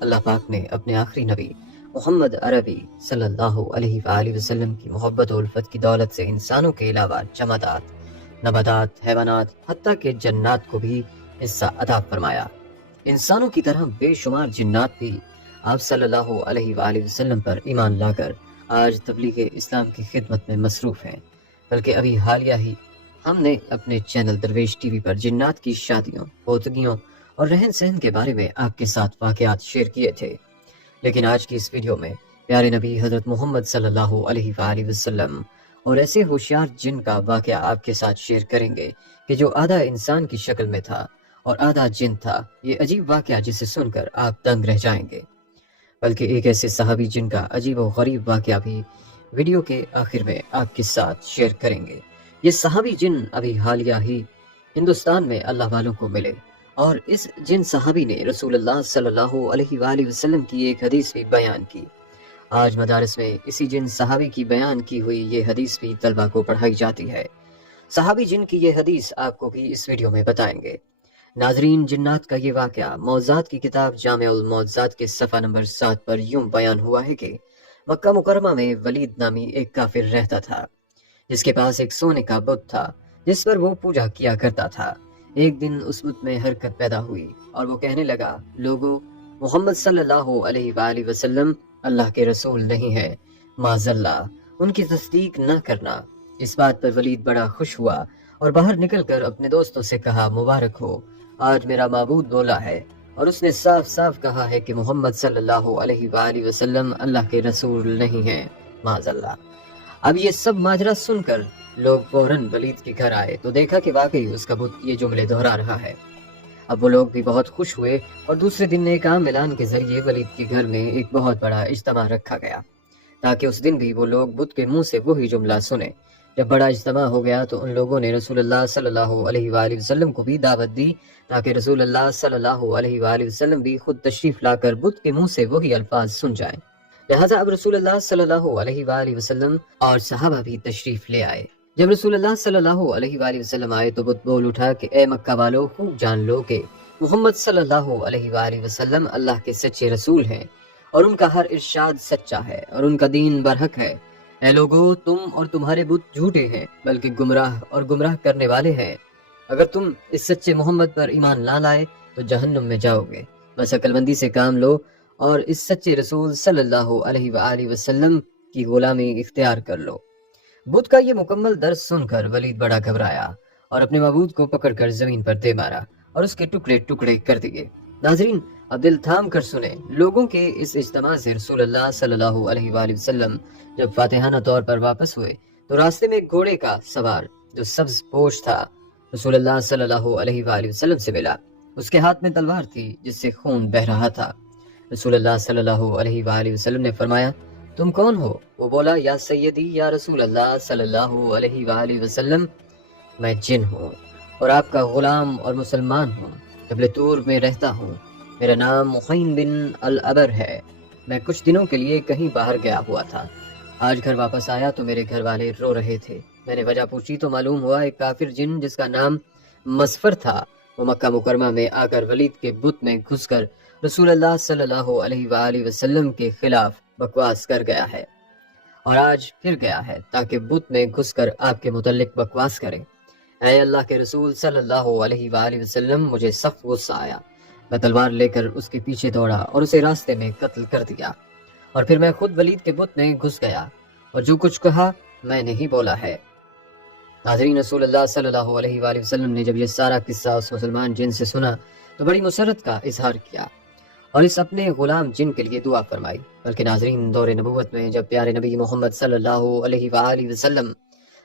اللہ پاک نے اپنے آخری نبی محمد عربی صلی اللہ علیہ وآلہ وسلم کی محبت و الفت کی دولت سے انسانوں کے علاوہ جمادات، نباتات، حیوانات، حتیٰ کہ جنات کو بھی حصہ عطا فرمایا۔ انسانوں کی طرح بے شمار جنات بھی آپ صلی اللہ علیہ وآلہ وسلم پر ایمان لا کر آج تبلیغ اسلام کی خدمت میں مصروف ہیں۔ بلکہ ابھی حالیہ ہی ہم نے اپنے چینل درویش ٹی وی پر جنات کی شادیوں، پوتگیوں اور رہن سہن کے بارے میں آپ کے ساتھ واقعات شیئر کیے تھے، لیکن آج کی اس ویڈیو میں پیارے نبی حضرت محمد صلی اللہ علیہ وآلہ وسلم اور ایسے ہوشیار جن کا واقعہ آپ کے ساتھ شیئر کریں گے کہ جو آدھا انسان کی شکل میں تھا اور آدھا جن تھا۔ یہ عجیب واقعہ جسے سن کر آپ دنگ رہ جائیں گے، بلکہ ایک ایسے صحابی جن کا عجیب و غریب واقعہ بھی ویڈیو کے آخر میں آپ کے ساتھ شیئر کریں گے۔ یہ صحابی جن ابھی حالیہ ہی ہندوستان میں اللہ والوں کو ملے، اور اس جن صحابی نے رسول اللہ صلی اللہ علیہ وآلہ وسلم کی ایک حدیث بھی بیان کی۔ آج مدارس میں اسی جن صحابی کی بیان کی ہوئی یہ حدیث بھی طلبہ کو پڑھائی جاتی ہے۔ صحابی جن کی یہ حدیث آپ کو بھی اس ویڈیو میں بتائیں گے۔ ناظرین، جنات کا یہ واقعہ موضوعات کی کتاب جامع الموضوعات کے صفحہ نمبر 7 پر یوں بیان ہوا ہے کہ مکہ مکرمہ میں ولید نامی ایک کافر رہتا تھا، جس کے پاس ایک سونے کا بت تھا جس پر وہ پوجا کیا کرتا تھا۔ ایک دن اس بت میں حرکت پیدا ہوئی اور وہ کہنے لگا، لوگو، محمد صلی اللہ علیہ وآلہ وسلم اللہ کے رسول نہیں ہے، معاذ اللہ، ان کی تصدیق نہ کرنا۔ اس بات پر ولید بڑا خوش ہوا اور باہر نکل کر اپنے دوستوں سے کہا، مبارک ہو، آج میرا معبود بولا ہے اور اس نے صاف صاف کہا ہے کہ محمد صلی اللہ علیہ وآلہ وسلم اللہ کے رسول نہیں ہیں، معاذ اللہ۔ اب یہ سب ماجرا سن کر لوگ فوراً ولید کے گھر آئے تو دیکھا کہ واقعی اس کا بت یہ جملے دہرا رہا ہے۔ اب وہ لوگ بھی بہت خوش ہوئے اور دوسرے دن ایک عام اعلان کے ذریعے ولید کے گھر میں ایک بہت بڑا اجتماع رکھا گیا تاکہ اس دن بھی وہ لوگ بت کے منہ سے وہی جملہ سنیں۔ جب بڑا اجتماع ہو گیا تو ان لوگوں نے رسول اللہ صلی اللہ علیہ وآلہ وسلم کو بھی دعوت دی تاکہ رسول اللہ صلی اللہ علیہ وآلہ وسلم بھی خود تشریف لا کر بت کے منہ سے وہی الفاظ سن جائیں۔ لہٰذا اب رسول اللہ صلی اللہ علیہ وآلہ وسلم اور صحابہ بھی تشریف لے آئے۔ جب رسول اللہ صلی اللہ علیہ وآلہ وسلم آئے تو بت بول اٹھا کہ اے مکہ والو، خوب جان لو کہ محمد صلی اللہ علیہ وآلہ وسلم اللہ کے سچے رسول ہیں اور ان کا ہر ارشاد سچا ہے اور ان کا دین برحق ہے۔ اے لوگو، تم اور تمہارے بت جھوٹے ہیں، بلکہ گمراہ اور گمراہ کرنے والے ہیں۔ اگر تم اس سچے محمد پر ایمان نہ لائے تو جہنم میں جاؤ گے۔ بس عقل مندی سے کام لو اور اس سچے رسول صلی اللہ علیہ وآلہ وسلم کی غلامی اختیار کر لو۔ بت کا یہ مکمل درس سن کر ولید بڑا گھبرایا اور اپنے معبود کو پکڑ کر زمین پر دے مارا اور اس کے ٹکڑے ٹکڑے کر دیے۔ ناظرین، اب دل تھام کر سنیں، لوگوں کے اس اجتماع سے رسول اللہ صلی اللہ علیہ وآلہ وسلم جب فاتحانہ طور پر واپس ہوئے تو راستے میں ایک گھوڑے کا سوار جو سبز پوش تھا رسول اللہ صلی اللہ علیہ وآلہ وسلم سے ملا۔ اس کے ہاتھ میں تلوار تھی جس سے خون بہ رہا تھا۔ رسول اللہ صلی اللہ علیہ وآلہ وسلم نے فرمایا، تم کون ہو؟ وہ بولا، یا سیدی، یا رسول اللہ صلی اللہ علیہ وآلہ وسلم، میں جن ہوں اور آپ کا غلام اور مسلمان ہوں، جبل طور میں رہتا ہوں، میرا نام مخین بن العبر ہے۔ میں کچھ دنوں کے لیے کہیں باہر گیا ہوا تھا، آج گھر واپس آیا تو میرے گھر والے رو رہے تھے۔ میں نے وجہ پوچھی تو معلوم ہوا ایک کافر جن جس کا نام مسفر تھا وہ مکہ مکرمہ میں آ کر ولید کے بت میں گھس کر رسول اللہ صلی اللہ علیہ وآلہ وسلم کے خلاف بکواس کر گیا ہے اور آج پھر گیا ہے تاکہ بت میں گھس کر آپ کے متعلق بکواس کرے۔ اے اللہ کے رسول صلی اللہ علیہ وآلہ وسلم، مجھے سخت غصہ آیا، میں تلوار لے کر اس کے پیچھے دوڑا اور اسے راستے میں قتل کر دیا، اور پھر میں خود ولید کے بت میں گھس گیا اور جو کچھ کہا میں نے ہی بولا ہے۔ ناظرین، رسول اللہ صلی اللہ علیہ وآلہ وسلم نے جب یہ سارا قصہ اس مسلمان جن سے سنا تو بڑی مسرت کا اظہار کیا اور اس اپنے غلام جن کے لیے دعا فرمائی۔ بلکہ ناظرین، دور نبوت میں جب پیارے نبی محمد صلی اللہ علیہ وآلہ وسلم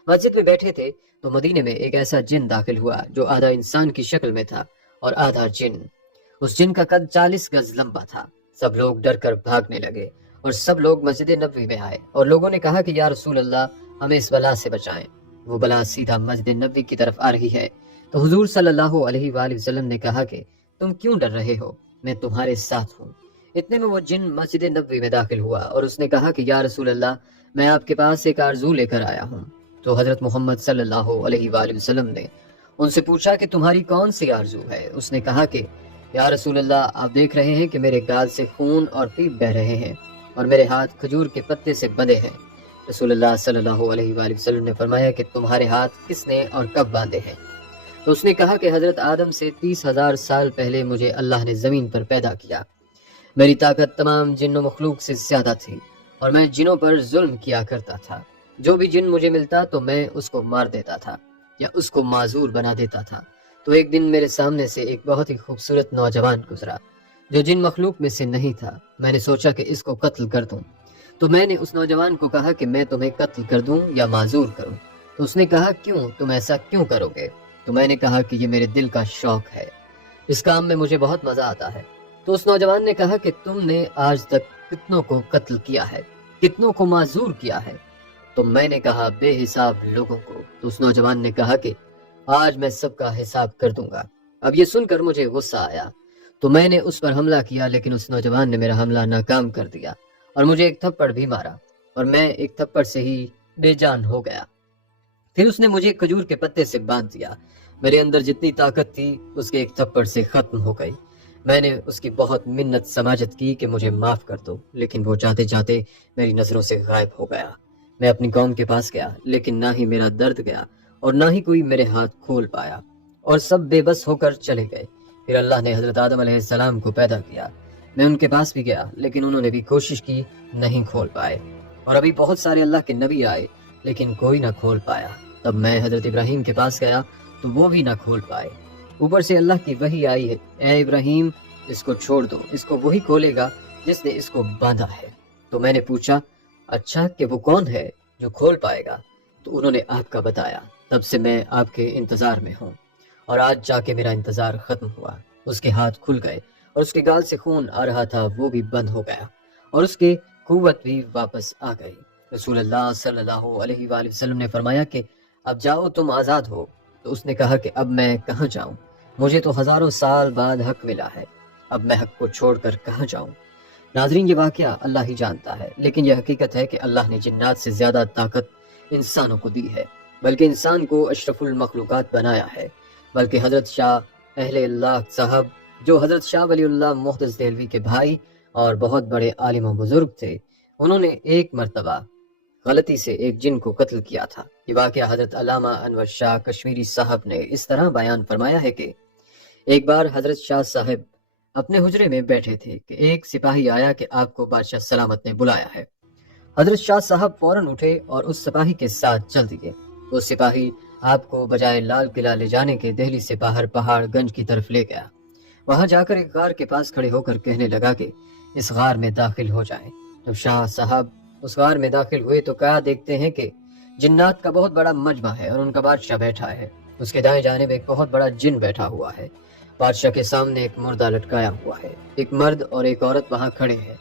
مسجد میں بیٹھے تھے تو مدینے میں ایک ایسا جن داخل ہوا جو آدھا انسان کی شکل میں تھا اور آدھا جن۔ اس جن کا قد 40 گز لمبا تھا۔ سب لوگ ڈر کر بھاگنے لگے اور سب لوگ مسجد نبوی میں آئے اور لوگوں نے کہا کہ یا رسول اللہ، ہمیں اس بلا سے بچائیں۔ وہ بلا سیدھا مسجد نبوی کی طرف آ رہی ہے تو حضور صلی اللہ علیہ وآلہ وسلم نے کہا کہ تم کیوں ڈر رہے ہو، میں تمہارے ساتھ ہوں۔ اتنے میں وہ جن مسجد نبوی میں داخل ہوا اور اس نے کہا کہ یا رسول اللہ، میں آپ کے پاس ایک آرزو لے کر آیا ہوں۔ تو حضرت محمد صلی اللہ علیہ وآلہ وسلم نے ان سے پوچھا کہ تمہاری کون سی آرزو ہے؟ اس نے کہا کہ یا رسول اللہ، آپ دیکھ رہے ہیں کہ میرے گال سے خون اور پیپ بہ رہے ہیں اور میرے ہاتھ کھجور کے پتے سے بندھے ہیں۔ رسول اللہ صلی اللہ علیہ وآلہ وسلم نے فرمایا کہ تمہارے ہاتھ کس نے اور کب باندھے ہیں؟ تو اس نے کہا کہ حضرت آدم سے 30,000 سال پہلے مجھے اللہ نے زمین پر پیدا کیا۔ میری طاقت تمام جن و مخلوق سے زیادہ تھی اور میں جنوں پر ظلم کیا کرتا تھا۔ جو بھی جن مجھے ملتا تو میں اس کو مار دیتا تھا یا اس کو معذور بنا دیتا تھا۔ تو ایک دن میرے سامنے سے ایک بہت ہی خوبصورت نوجوان گزرا جو جن مخلوق میں سے نہیں تھا۔ میں نے سوچا کہ اس کو قتل کر دوں، تو میں نے اس نوجوان کو کہا کہ میں تمہیں قتل کر دوں یا معذور کروں؟ تو اس نے کہا کیوں، تم ایسا کیوں کرو گے؟ تو میں نے کہا کہ یہ میرے دل کا شوق ہے، اس کام میں مجھے بہت مزہ آتا ہے۔ تو اس نوجوان نے کہا کہ تم نے آج تک کتنوں کو قتل کیا ہے، کتنوں کو معذور کیا ہے؟ تو میں نے کہا بے حساب لوگوں کو۔ تو اس نوجوان نے کہا کہ آج میں سب کا حساب کر دوں گا۔ اب یہ سن کر مجھے غصہ آیا تو میں نے اس پر حملہ کیا، لیکن اس نوجوان نے میرا حملہ ناکام کر دیا اور مجھے ایک تھپڑ بھی مارا اور میں ایک تھپڑ سے ہی بے جان ہو گیا۔ پھر اس نے مجھے کھجور کے پتے سے باندھ دیا۔ میرے اندر جتنی طاقت تھی اس کے ایک تھپڑ سے ختم ہو گئی۔ میں نے اس کی بہت منت سماجت کی کہ مجھے معاف کر دو، لیکن وہ جاتے جاتے میری نظروں سے غائب ہو گیا۔ میں اپنی قوم کے پاس گیا، لیکن نہ ہی میرا درد گیا اور نہ ہی کوئی میرے ہاتھ کھول پایا، اور سب بے بس ہو کر چلے گئے۔ پھر اللہ نے حضرت آدم علیہ السلام کو پیدا کیا۔ میں ان کے پاس بھی گیا، لیکن انہوں نے بھی کوشش کی، نہیں کھول پائے، اور ابھی بہت سارے اللہ کے نبی آئے لیکن کوئی نہ کھول پایا۔ تب میں حضرت ابراہیم کے پاس گیا تو وہ بھی نہ کھول پائے۔ اوپر سے اللہ کی وحی آئی ہے، اے ابراہیم اس کو چھوڑ دو، اس کو وہی کھولے گا جس نے اس کو باندھا ہے۔ تو میں نے پوچھا اچھا کہ وہ کون ہے جو کھول پائے گا؟ تو انہوں نے آپ کا بتایا۔ تب سے میں آپ کے انتظار میں ہوں، اور آج جا کے میرا انتظار ختم ہوا۔ اس کے ہاتھ کھل گئے اور اس کے گال سے خون آ رہا تھا وہ بھی بند ہو گیا، اور اس کے قوت بھی واپس آ گئی۔ رسول اللہ صلی اللہ علیہ وآلہ وسلم نے فرمایا کہ اب جاؤ، تم آزاد ہو۔ تو اس نے کہا کہ اب میں کہاں جاؤں؟ مجھے تو ہزاروں سال بعد حق ملا ہے، اب میں حق کو چھوڑ کر کہاں جاؤں؟ ناظرین، یہ واقعہ اللہ ہی جانتا ہے، لیکن یہ حقیقت ہے کہ اللہ نے جنات سے زیادہ طاقت انسانوں کو دی ہے، بلکہ انسان کو اشرف المخلوقات بنایا ہے۔ بلکہ حضرت شاہ اہل اللہ صاحب، جو حضرت شاہ ولی اللہ محدث دہلوی کے بھائی اور بہت بڑے عالم و بزرگ تھے، انہوں نے ایک مرتبہ غلطی سے ایک جن کو قتل کیا تھا۔ یہ واقعہ حضرت علامہ انور شاہ کشمیری صاحب نے اس طرح بیان فرمایا ہے کہ ایک بار حضرت شاہ صاحب اپنے حجرے میں بیٹھے تھے کہ ایک سپاہی آیا کہ آپ کو بادشاہ سلامت نے بلایا ہے۔ حضرت شاہ صاحب فوراً اٹھے اور اس سپاہی کے ساتھ چل دیے۔ وہ سپاہی آپ کو بجائے لال قلعہ لے جانے کے دہلی سے باہر پہاڑ گنج کی طرف لے گیا۔ وہاں جا کر ایک غار کے پاس کھڑے ہو کر کہنے لگا کہ اس غار میں داخل ہو جائیں۔ جب شاہ صاحب اس غار میں داخل ہوئے تو کیا دیکھتے ہیں کہ جنات کا بہت بڑا مجمع ہے اور ان کا بادشاہ بیٹھا ہے۔ اس کے دائیں جانب ایک بہت بڑا جن بیٹھا ہوا ہے۔ بادشاہ کے سامنے ایک مردہ لٹکایا ہوا ہے، ایک مرد اور ایک عورت وہاں کھڑے ہیں۔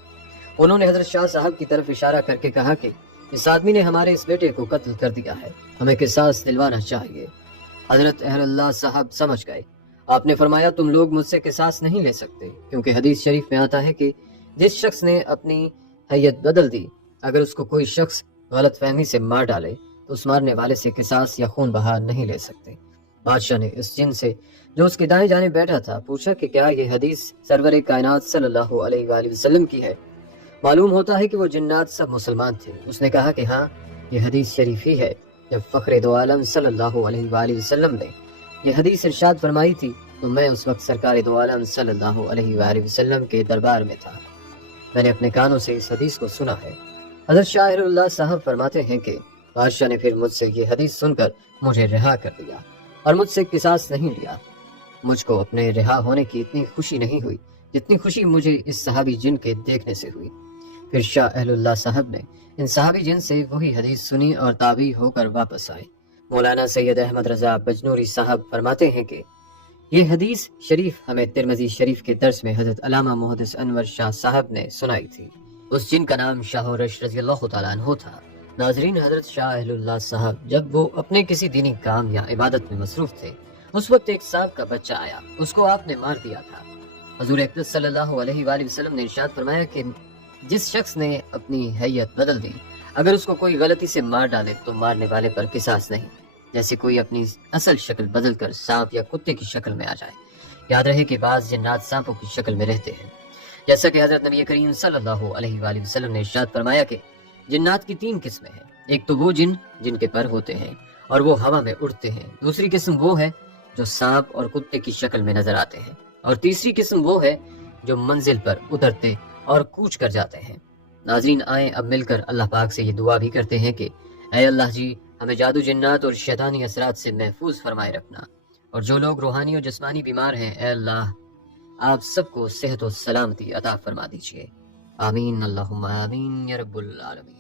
انہوں نے حضرت شاہ صاحب کی طرف اشارہ کر کے کہا کہ اس آدمی نے ہمارے اس بیٹے کو قتل کر دیا ہے، ہمیں قصاص دلوانا چاہیے۔ حضرت اہل اللہ صاحب سمجھ گئے۔ آپ نے فرمایا تم لوگ مجھ سے قصاص نہیں لے سکتے، کیونکہ حدیث شریف میں آتا ہے کہ جس شخص نے اپنی حیت بدل دی، اگر اس کو کوئی شخص غلط فہمی سے مار ڈالے تو اس مارنے والے سے قصاص یا خون بہا نہیں لے سکتے۔ بادشاہ نے اس جن سے جو اس کے دائیں جانب بیٹھا تھا پوچھا کہ کیا یہ حدیث سرور کائنات صلی اللہ علیہ وآلہ وسلم کی ہے؟ معلوم ہوتا ہے کہ وہ جنات سب مسلمان تھے۔ اس نے کہا کہ ہاں، یہ حدیث شریف ہی ہے۔ جب فخر دو عالم صلی اللہ علیہ وآلہ وسلم نے یہ حدیث ارشاد فرمائی تھی تو میں اس وقت سرکار دو عالم صلی اللہ علیہ وآلہ وسلم کے دربار میں تھا۔ میں نے اپنے کانوں سے اس حدیث کو سنا ہے۔ حضرت شاہ اللہ صاحب فرماتے ہیں کہ بادشاہ نے پھر مجھ سے یہ حدیث سن کر مجھے رہا کر دیا اور مجھ سے قصاص نہیں لیا۔ مجھ کو اپنے رہا ہونے کی اتنی خوشی نہیں ہوئی جتنی خوشی مجھے اس صحابی جن کے دیکھنے سے ہوئی۔ پھر شاہ اہل اللہ صاحب نے ان صحابی جن سے وہی حدیث سنی اور تابع ہو کر واپس آئے۔ مولانا سید احمد رضا بجنوری صاحب فرماتے ہیں کہ یہ حدیث شریف ہمیں ترمذی شریف کے درس میں حضرت علامہ محدث انور شاہ صاحب نے سنائی تھی۔ اس جن کا نام شاہ رش رضی اللہ تعالیٰ عنہ تھا۔ ناظرین، حضرت شاہ اہل اللہ صاحب جب وہ اپنے کسی دینی کام یا عبادت میں مصروف تھے، اس وقت ایک سانپ کا بچہ آیا، اس کو آپ نے مار دیا تھا۔ حضور اکرم صلی اللہ علیہ وآلہ وسلم نے ارشاد فرمایا کہ جس شخص نے اپنی حیت بدل دی، اگر اس کو کوئی غلطی سے مار ڈالے تو مارنے والے پر قصاص نہیں، جیسے کوئی اپنی اصل شکل بدل کر سانپ یا کتے کی شکل میں آ جائے۔ یاد رہے کہ بعض جنات سانپوں کی شکل میں رہتے ہیں، جیسا کہ حضرت نبی کریم صلی اللہ علیہ وآلہ وسلم نے ارشاد فرمایا کہ جنات کی 3 قسمیں ہیں۔ ایک تو وہ جن کے پر ہوتے ہیں اور وہ ہوا میں اڑتے ہیں، دوسری قسم وہ ہے جو سانپ اور کتے کی شکل میں نظر آتے ہیں، اور تیسری قسم وہ ہے جو منزل پر اترتے اور کوچ کر جاتے ہیں۔ ناظرین، آئیں اب مل کر اللہ پاک سے یہ دعا بھی کرتے ہیں کہ اے اللہ جی، ہمیں جادو جنات اور شیطانی اثرات سے محفوظ فرمائے رکھنا، اور جو لوگ روحانی اور جسمانی بیمار ہیں، اے اللہ آپ سب کو صحت و سلامتی عطا فرما دیجیے۔ آمین، اللہم آمین یا رب العالمین۔